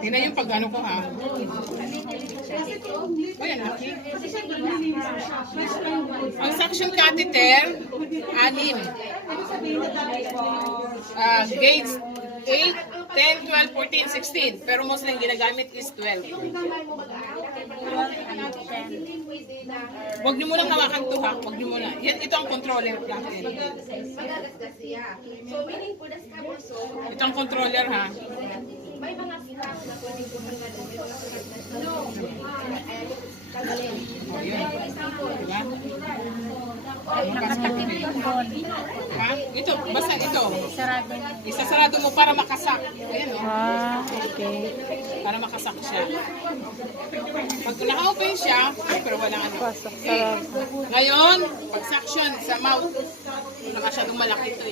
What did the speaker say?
Tingnan yung pag-ano ko ha. Ayan, okay. Ang suction catheter, 6. Gauge 8, 10, 12, 14, 16. Pero mostly ang ginagamit is 12. Huwag niyo munang hawakan to ha. Huwag niyo muna. Yan, ito ang controller natin. Ito ang controller ha. May mga staff na pwede po Oh, yun. Diba? Ha? Ito, basta ito. Isasarado mo para makasak. Ayan o. Okay. Para makasak siya. Pag naka-open siya, pero wala ano. Pasok Okay. Ngayon, pag suction sa mouth, masyadong malaki ito eh.